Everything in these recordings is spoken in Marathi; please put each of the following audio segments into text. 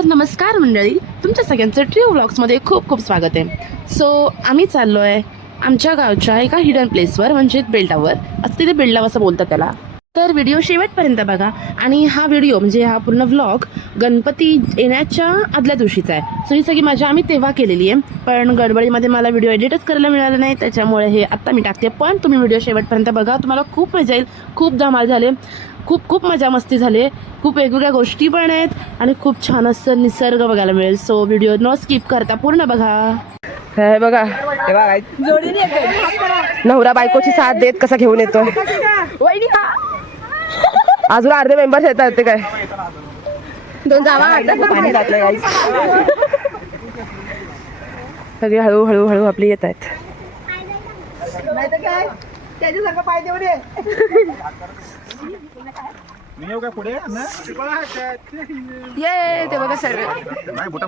तर नमस्कार मंडळी तुमच्या सगळ्यांचं ट्री व्लॉग्समध्ये खूप खूप स्वागत आहे. सो आम्ही चाललो आहे आमच्या गावच्या एका हिडन प्लेसवर म्हणजे बेल्टावर. असं तिथे बेल्टाव असं बोलतात त्याला. तर व्हिडिओ शेवटपर्यंत बघा. आणि हा व्हिडिओ म्हणजे हा पूर्ण व्लॉग गणपती येण्याच्या आदल्या दिवशीचा आहे. सो ही सगळी माझ्या आम्ही तेव्हा केलेली आहे. पण गडबडीमध्ये मला व्हिडिओ एडिटच करायला मिळाला नाही. त्याच्यामुळे हे आत्ता मी टाकते. पण तुम्ही व्हिडिओ शेवटपर्यंत बघा. तुम्हाला खूप मजा येईल. खूप धमाल झाले. खूप खूप मजा मस्ती झाली. खूप वेगवेगळ्या गोष्टी पण आहेत आणि खूप छान असं निसर्ग बघायला मिळेल. सो व्हिडिओ न स्किप करता पूर्ण बघा. हे बघा. नवरा बायकोची साथ देत कसा घेऊन येतो. अजून अर्धे मेंबर्स येतात ते काय? दोन जावा. पाणी सगळे हळूहळू हळू आपली येत आहेत. येऊ काय पुढे? ना ये ते बघा सर्व नाही लागतं.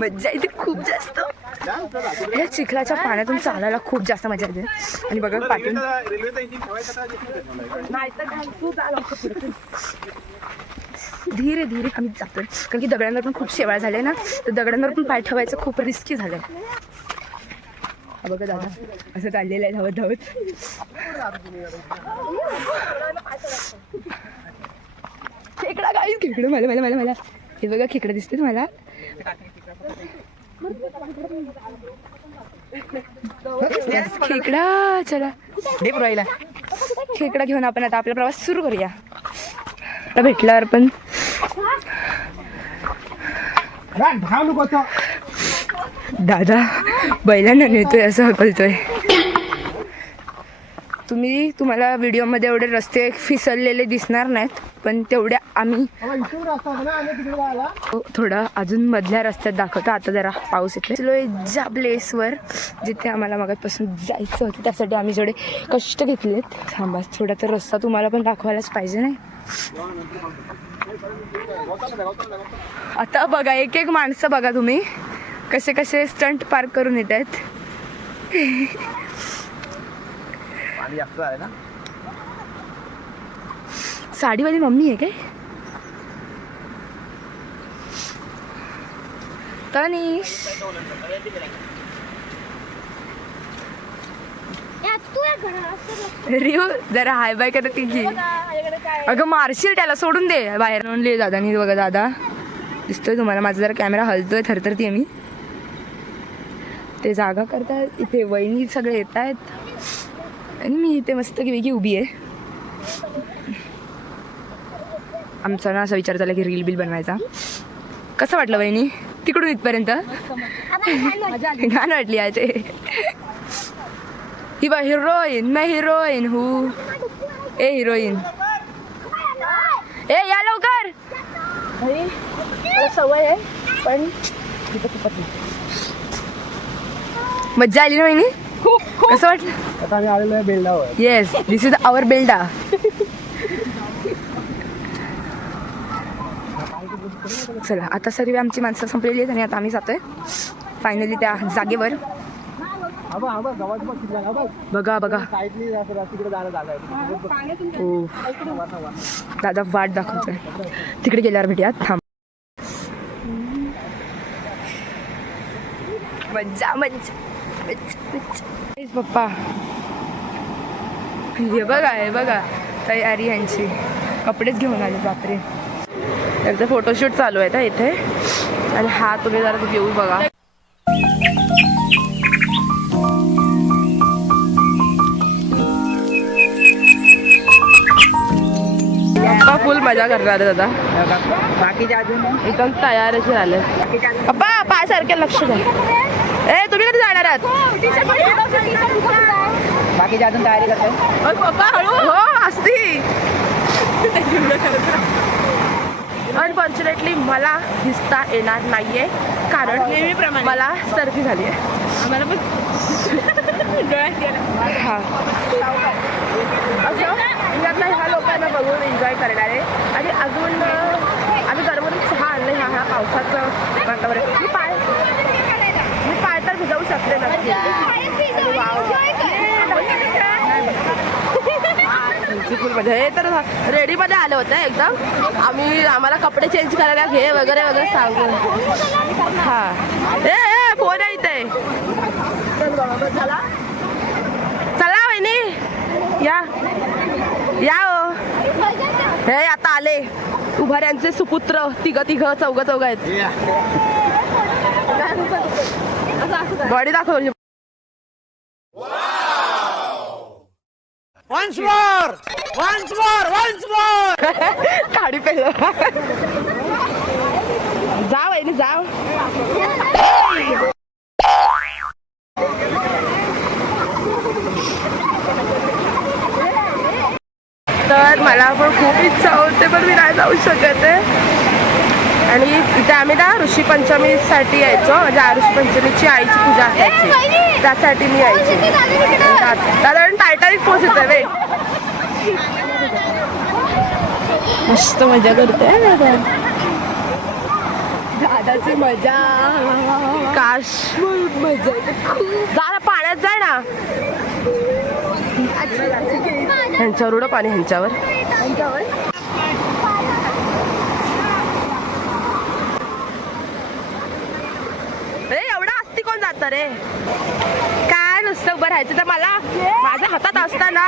मज्जा येते खूप जास्त. या चिखलाच्या पाण्यातून चालायला खूप जास्त मजा येते. आणि बघा ठेवलंय. धीरे धीरे आम्ही जातोय. कारण की दगडांवर पण खूप शेवाळ झाले ना? तर दगडांवर पण पाय ठेवायचं खूप रिस्की झालंय. हा बघा दादा असं चाललेलं आहे धावत धावत खेकडा काय खेकडं मला मला मला मला. हे बघा खेकडं दिसते तुम्हाला. Yes, खेकडा चला. दे पुरायला. खेकडा घेऊन आपण आता आपला प्रवास सुरू करूया. आता भेटल्यावर पण. दादा बैलांना नेतोय असं हकलतोय. तुम्ही तुम्हाला व्हिडिओमध्ये एवढे रस्ते फिसललेले दिसणार नाहीत पण तेवढ्या आम्ही. थोडं अजून मधल्या रस्त्यात दाखवतो. आता जरा पाऊस येतोय. ज्या प्लेसवर जिथे आम्हाला मगापासून जायचं होतं त्यासाठी आम्ही जेवढे कष्ट घेतलेत. थांबा थोडा तर रस्ता तुम्हाला पण दाखवायलाच पाहिजे नाही? आता बघा एक एक माणसं बघा तुम्ही. कसे कसे स्टंट पार्क करून येत आहेत. पाणी जास्त आहे ना? साडीवाली मम्मी आहे काय? तनिष. रिओ जरा हाय बाय करत तिची अगं मारशील त्याला सोडून दे. बाहेर म्हणले दादानी बघा दादा. दिसतोय तुम्हाला माझा जरा कॅमेरा हलतोय थरथरतीये मी. ते जागा करतात. इथे वहिनी सगळे येत आहेत आणि मी इथे मस्त की उभी आहे. आमचा ना असा विचार झाला की रील बिल बनवायचा. कसं वाटलं वहिनी? तिकडून इथपर्यंत? घाण वाटली आहे ते ही बा हिरोईन मैं हिरोईन हू. ए हिरोईन. ए या लवकर. सवय आहे पण खूपच नाही. मज्जा आली ना वहिनी? कसं वाटलं? आता आम्ही आलेलो आहे बेल्डावर येस दिस इज आवर बेल्डा चला आता सर्व आमची माणसं संपलेली आहेत आणि आता आम्ही जातोय. फायनली त्या जागेवर. हा बघ, हा बघ, गावात बघ किती जागा बघ. बघा बघा. साईडनी जास्त रस्ता तिकडे जायला जागा आहे. तिकडे बघ. ओ. दादा वाट दाखवतोय. तिकडे गेल्यावर भेटूया थांब. मज्जा मज्जा. पप्पा. हे बघा हे बघा. तयारी यांची. कपडेच घेऊन आले बापरे. त्यांचं फोटोशूट चालू आहे ना इथे. आणि हा तुम्ही जरा व्ह्यू बघा. पप्पा फुल मजा करणार दादा. बाकीचे अजून एकदम तयारच झाले पप्पा पायासारखे लक्ष द्या. ए तुम्ही कधी जाणार आहात? बाकीचे अजून तयारी करतात पप्पा हळू. हो असती अनफॉर्च्युनेटली मला दिसता येणार नाहीये कारण नेहमीप्रमाणे. मला सर्दी झाली आहे. आम्हाला पण हा. असं ह्या लोकांना बघून एन्जॉय करणार आहे. आणि अजून आम्ही गरमून चहा आणलं ह्या ह्या पावसाचं वातावरण. फुल मजा हे तर रेडीमध्ये आले होते एकदम. आम्ही आम्हाला कपडे चेंज करायला घे वगैरे वगैरे सांगून. हां. ए ए फोन आहे इथे. चला वहिनी. या. या हो हे आता आले. उभाऱ्यांचे सुपुत्र तिघ तिघ चौघ चौघ आहेत. बॉडी दाखव Once more! Once more! Once more! काडी पेल जा वहिनी जाव तर मला पण खूप इच्छा होते पण मी नाही जाऊ शकत आहे आणि इथे आम्ही ना ऋषी पंचमीसाठी यायचो. म्हणजे आ- ऋषी पंचमीची आईची पूजा असायची. त्यासाठी मी यायची. साधारण टायटानिक पोहोचत आहे वे. मस्त मजा करते दादाची मजा. काश. मजा जा पाण्यात जाय ना. ह्यांच्यावर उडं पाणी ह्यांच्यावर ए एवढा जात रे काय नुसतं उभं राहायचं तर मला? माझ्या हातात असताना.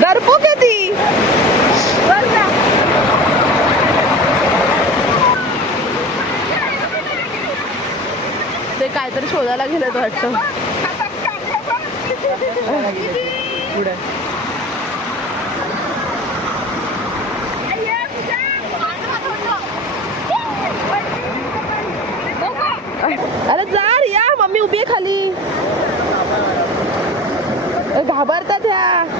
डरपोक आहे ती ते काहीतरी शोधायला गेलं वाटतं. पुढे. Yeah!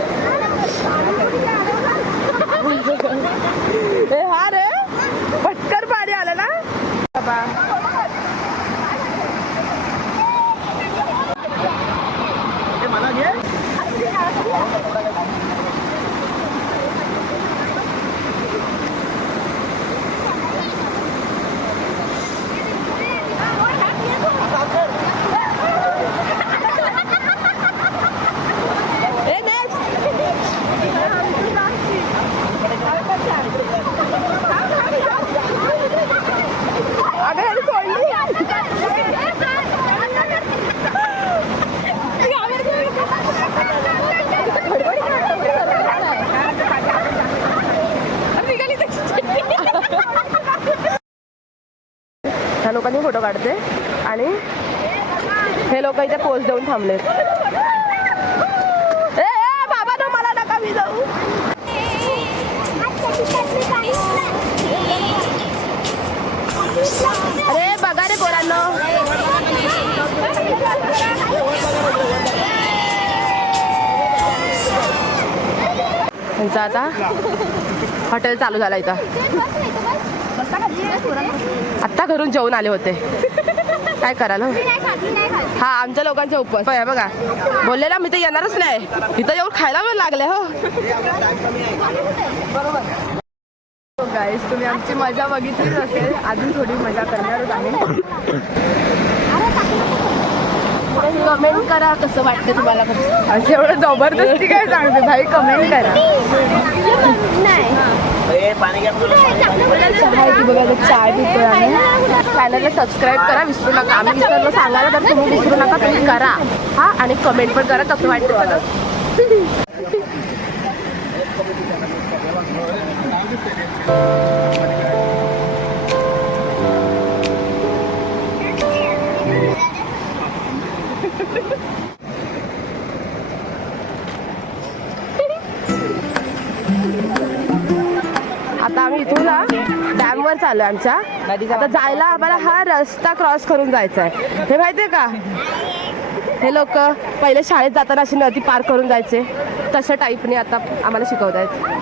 फोटो काढते आणि हे लोक इथे पोस्ट देऊन थांबले बाबा तो मला नका मी जाऊ अरे बघा रे पोरांना. त्यांचं आता हॉटेल चालू झालं इथं. आत्ता घरून जेवून आले होते. काय कराल हो? हा आमच्या लोकांचे उपवास आहे बघा. बोलले ना मी तर येणारच नाही. इथं येऊन खायला पण लागले हो? गाईस तुम्ही आमची मजा बघितलीच असेल. अजून थोडी मजा करणारच आम्ही. कमेंट करा कसं वाटतं तुम्हाला? असं एवढं जबरदस्ती काय सांगते? भाई कमेंट करा. चहा आहे की बघा चाय पितोय आम्ही. चॅनलला सबस्क्राईब करा विसरू नका. आम्ही विसरलो सांगायला तर तुम्ही विसरू नका तुम्ही करा. हा आणि कमेंट पण करा कसं वाटतं मला आता आम्ही इथून ना डॅमवर चालू आहे आमच्या. आता जायला आम्हाला हा रस्ता क्रॉस करून जायचा आहे. हे माहिती आहे का? हे लोक पहिले शाळेत जाताना अशी नदी पार करून जायचे. तशा टाईपने आता आम्हाला शिकवत आहेत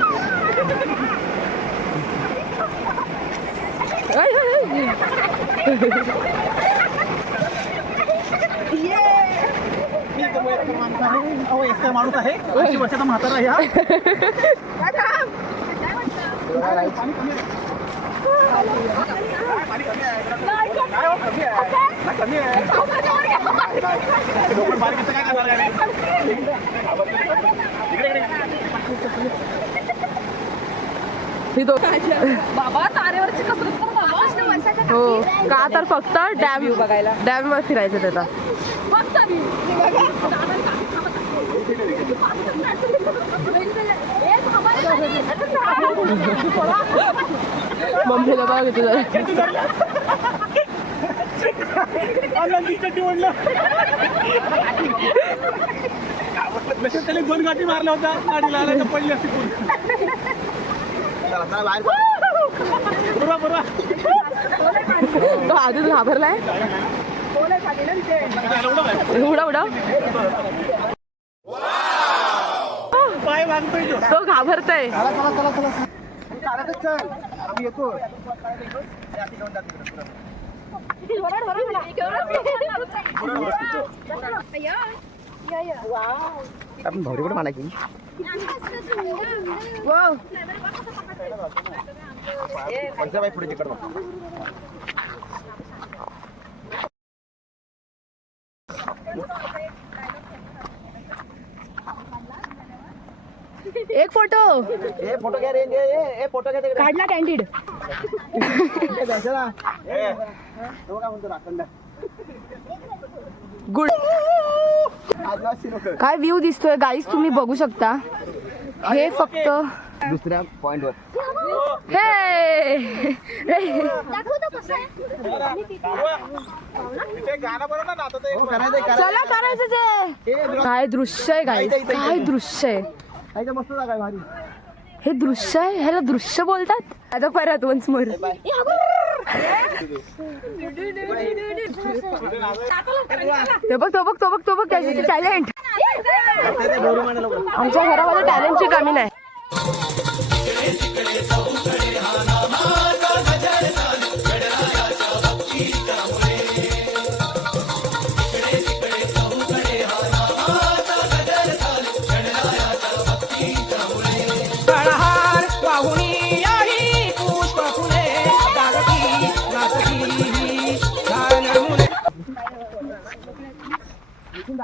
माणूस आहे. वर्षाचा म्हातारा ह्या पाणी कमी आहे. पाणी कमी आहे. काय हो, कमी आहे. ना, कमी आहे लोकं बारीक इथं काय करणार आहे? इकडे, इकडे. ही दोघं बाबा तारेवरची कसरत हो का तर फक्त डॅम बघायला डॅम वर फिरायचं त्याला फक्त मी मम्मीला बघा किती झालं. नशीब त्याने दोन गाठी मारला होता गाडीला आला तर पडली असती बरोबर, बरोबर. तो आधीच घाबरलाय उडा उडा तो. तो घाबरतोय. आपण भावरी कुठे मानायची? बाई पुढे तिकड एक फोटो ए फोटो घ्या रे ए, फोटो घ्या तिकडे. काढला कॅन्डिड ए, जायचं ना. ए, तो काय म्हणतो राखण द्या. गुड. काय व्ह्यू दिसतोय? गाईस तुम्ही बघू शकता. हे फक्त दुसऱ्या पॉइंट वर. हे गाणं बरोबर ना आता ते करायचं चला करायचं काय दृश्य आहे गाईस काय दृश्य आहे. करायचं मस्त जागा आहे भारी. हे दृश्य आहे ह्याला दृश्य बोलतात? आता परत वन्स मोर ते बघ तो बघ तो बघ तो बघ त्याची टॅलेंट आमच्या घरामध्ये टॅलेंटची कमी नाही.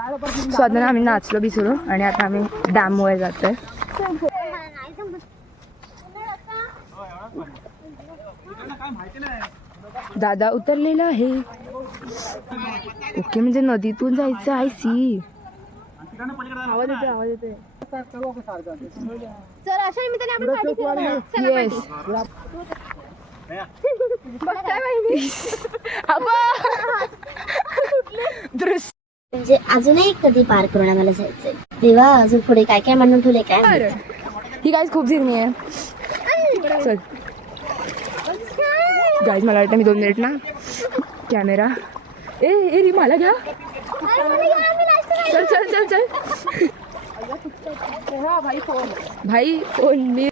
स्वादना आम्ही नाचलो बिसलो आणि आता आम्ही डॅम वर जातोय. दादा उतरलेला आहे. ओके म्हणजे नदीतून जायचं आहे सी. आवाज येतोय आवाज येतोय चल अशा निमित्ताने आपण पार्टी करूया. चला येस दृश्य म्हणजे अजूनही कधी पार करून आम्हाला जायचंय. तेव्हा अजून पुढे काय काय म्हणून ठेवले काय माहीत. ही गाईज खूप झिरणी आहे. चल. गाईज मला वाटतं मी दोन मिनिट ना. कॅमेरा ए ए री मला घ्या. चल चल चल चल. भाई फोन मी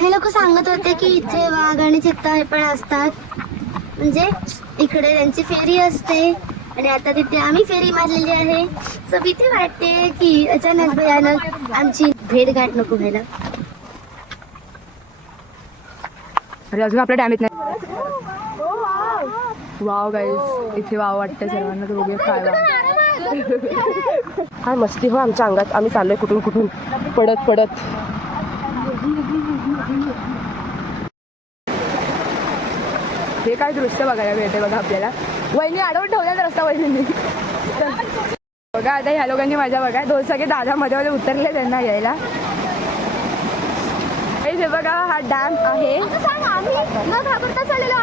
हे लोक सांगत होते की इथे वाघ आणि चित्ता हे पण असतात. म्हणजे इकडे त्यांची फेरी असते आणि आता तिथे आम्ही फेरी मारलेली आहे. सो भीती वाटते की अचानक भयानक आमची भेट गाठ नको व्हायला. अरे अजून आपल्या डॅमेत नाही. वाव गाईज इथे वाव वाटतंय सर्वांना. काय वाव काय मस्ती हो आमच्या अंगात. आम्ही चाललोय कुठून कुठून. पडत पडत. काय दृश्य बघायला मिळते बघा आपल्याला. वहिनी अडवून ठेवल्या रस्ता वहिनी बघा आता ह्या लोकांची मजा बघा दोन सगळे दादा मध्ये मध्ये उतरले त्यांना घ्यायला हे बघा हा डॅम आहे.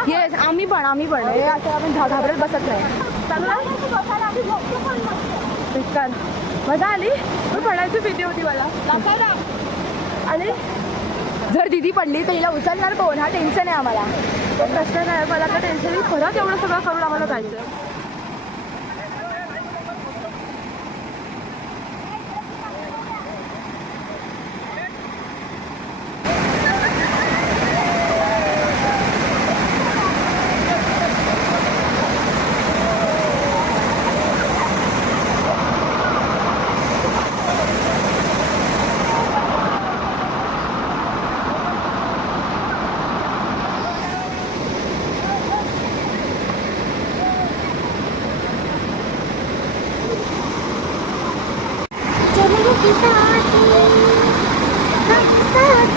येस आम्ही पण आम्ही पण. असं आपण घाबरत बसत नाही. मजा आली. पण पडायची भीती होती मला. आणि जर दिदी पडली तर हिला उचलणार कोण? हा टेन्शन आहे आम्हाला. तो प्रश्न नाही मला तर टेन्शन परत एवढं सगळं करून आम्हाला जायचं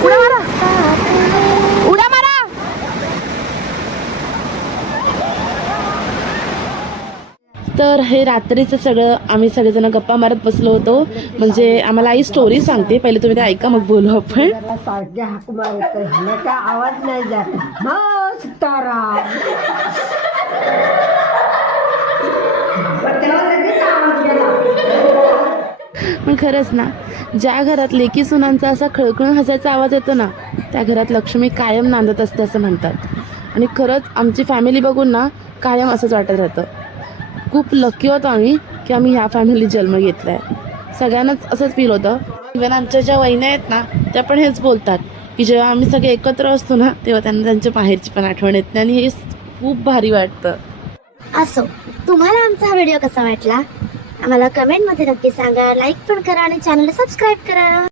उड्या मारा. उड्या मारा. तर हे रात्रीचं सगळं आम्ही सगळेजण गप्पा मारत बसलो होतो. म्हणजे आम्हाला आई स्टोरी सांगते. पहिले तुम्ही ते ऐका मग बोलू आपण. आवाज नाही जात. पण खरंच ना ज्या घरात लेकी सुनांचा असा खळखळून हसायचा आवाज येतो ना त्या घरात लक्ष्मी कायम नांदत असते असं म्हणतात. आणि खरंच आमची फॅमिली बघून ना कायम असंच वाटत राहतं. खूप लकी होतो आम्ही की आम्ही ह्या फॅमिलीत जन्म घेतला आहे सगळ्यांनाच असंच फील होतं. इव्हन आमच्या ज्या वहिन्या आहेत ना त्या पण हेच बोलतात की जेव्हा आम्ही सगळे एकत्र असतो ना तेव्हा त्यांना त्यांच्या बाहेरची पण आठवण येते आणि हे खूप भारी वाटतं. असो तुम्हाला आमचा व्हिडिओ कसा वाटला? आम्हाला कमेंटमध्ये नक्की सांगा. लाईक पण करा आणि चॅनलला सबस्क्राईब करा.